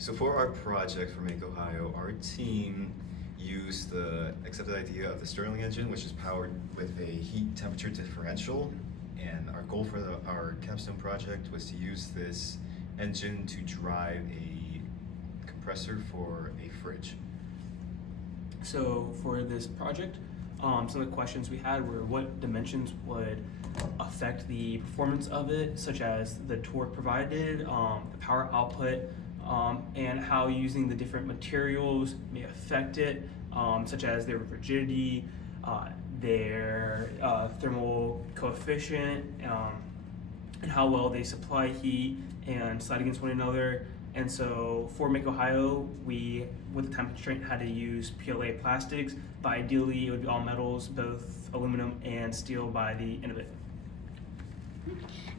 So for our project for MakeOHI, our team used the accepted idea of the Stirling engine, which is powered with a heat temperature differential. And our goal for our capstone project was to use this engine to drive a compressor for a fridge. So for this project, some of the questions we had were what dimensions would affect the performance of it, such as the torque provided, the power output, and how using the different materials may affect it, such as their rigidity, their thermal coefficient, and how well they supply heat and slide against one another. And so for MakeOHI, we, with the time constraint, had to use PLA plastics, but ideally it would be all metals, both aluminum and steel by the end of it.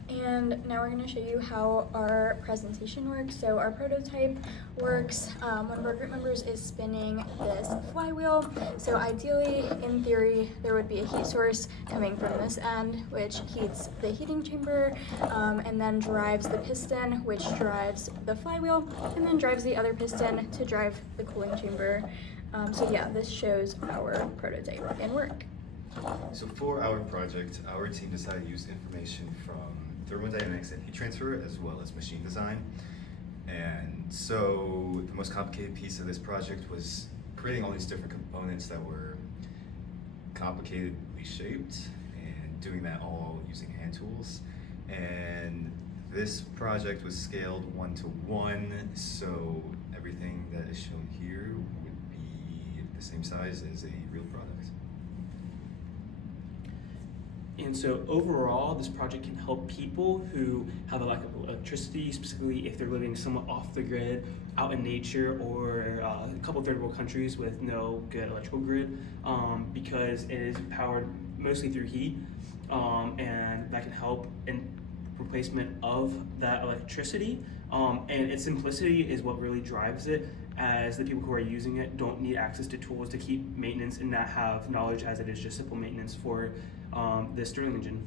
And now we're going to show you how our presentation works. So our prototype works, one of our group members is spinning this flywheel. So ideally, in theory, there would be a heat source coming from this end, which heats the heating chamber, and then drives the piston, which drives the flywheel, and then drives the other piston to drive the cooling chamber. So yeah, this shows our prototype in work. So for our project, our team decided to use information from thermodynamics and heat transfer as well as machine design. And so the most complicated piece of this project was creating all these different components that were complicatedly shaped and doing that all using hand tools. And this project was scaled 1:1, so everything that is shown here would be the same size as a real product. And so overall, this project can help people who have a lack of electricity, specifically if they're living somewhat off the grid, out in nature, or a couple third world countries with no good electrical grid, because it is powered mostly through heat, and that can help in replacement of that electricity. And its simplicity is what really drives it, as the people who are using it don't need access to tools to keep maintenance and not have knowledge, as it is just simple maintenance for the Stirling engine.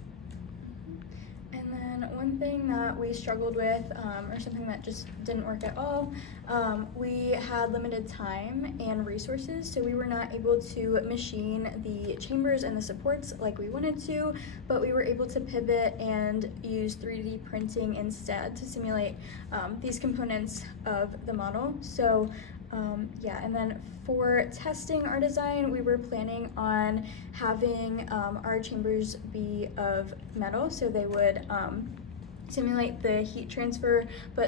And then one thing that we struggled with, or something that just didn't work at all, we had limited time and resources, so we were not able to machine the chambers and the supports like we wanted to, but we were able to pivot and use 3D printing instead to simulate these components of the model. So yeah, and then for testing our design, we were planning on having our chambers be of metal, so they would simulate the heat transfer, but